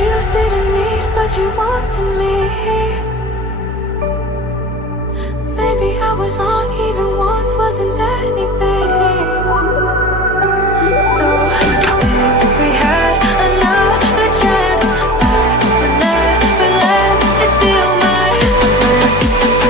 you didn't need, but you wanted me. Maybe I was wrong, even want wasn't anything. So if we had another chance, I would never let you steal my heart.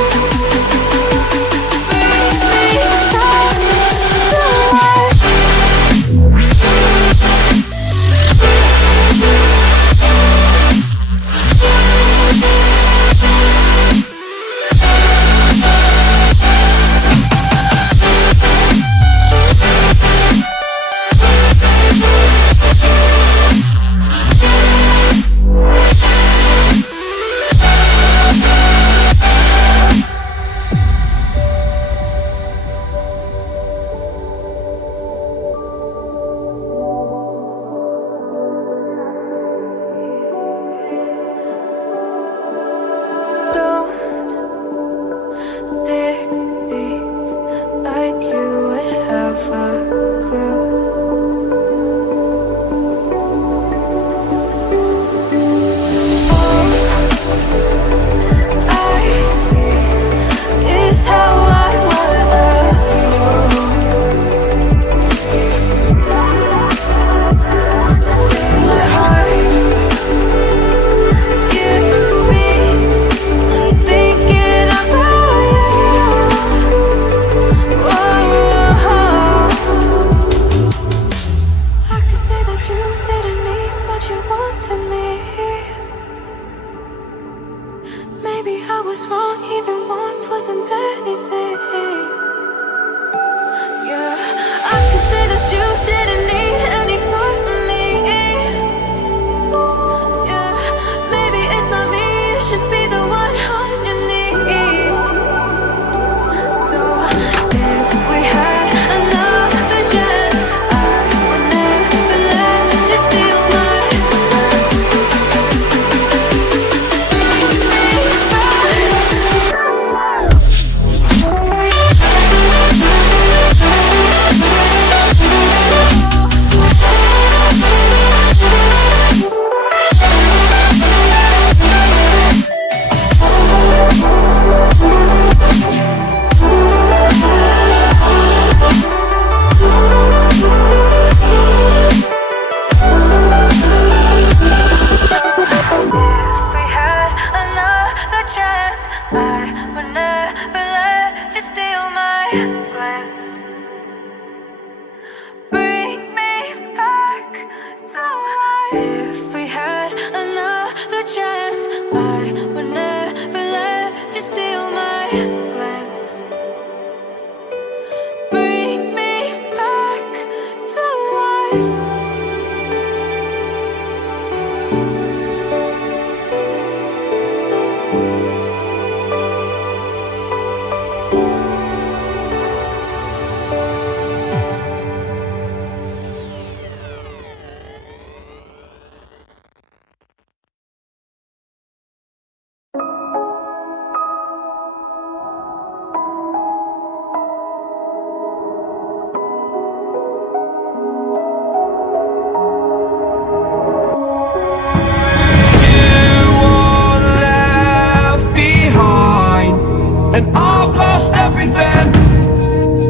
Bring me back to life. And I've lost everything,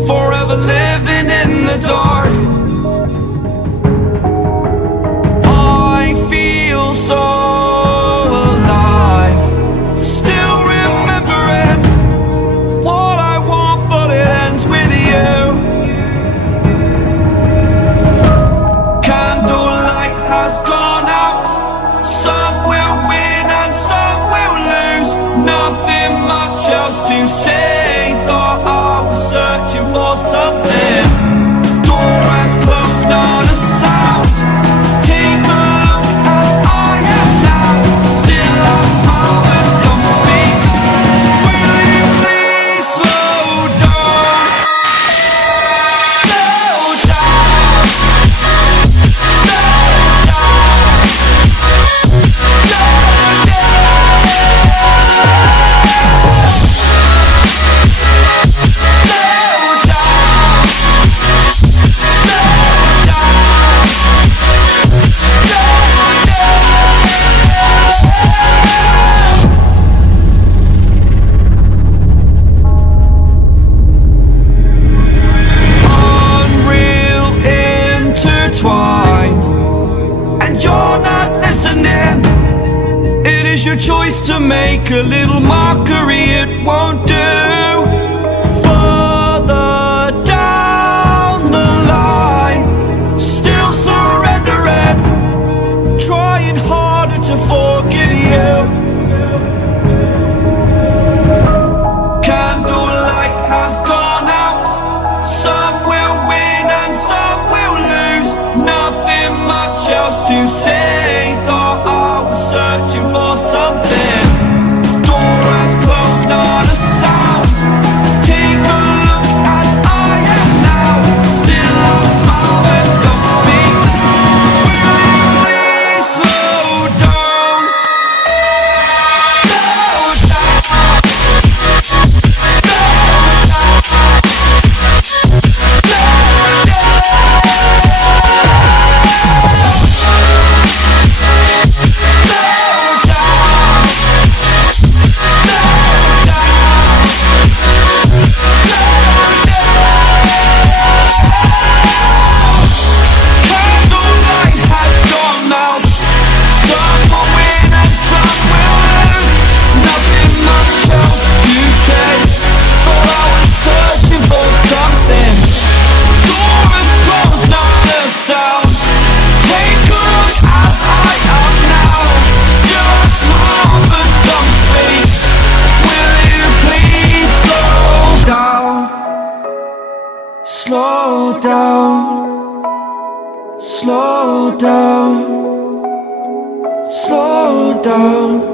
forever living in the dark. I feel so alive, still remembering what I want, but it ends with you. Candlelight has gone out, some will win and some will lose. Nothing much else to say. is your choice to make. A little mockery, it won't do. Further down the line, still surrendering, trying harder to forgive you. Candlelight has gone out. Some will win and some will lose. Nothing much else to say. Thought I was searching for something. Door has closed, not a sound. Take a look as I am now. Still I'll smile but don't speak. Will you please slow down? Slow down. Slow down, slow down, slow down.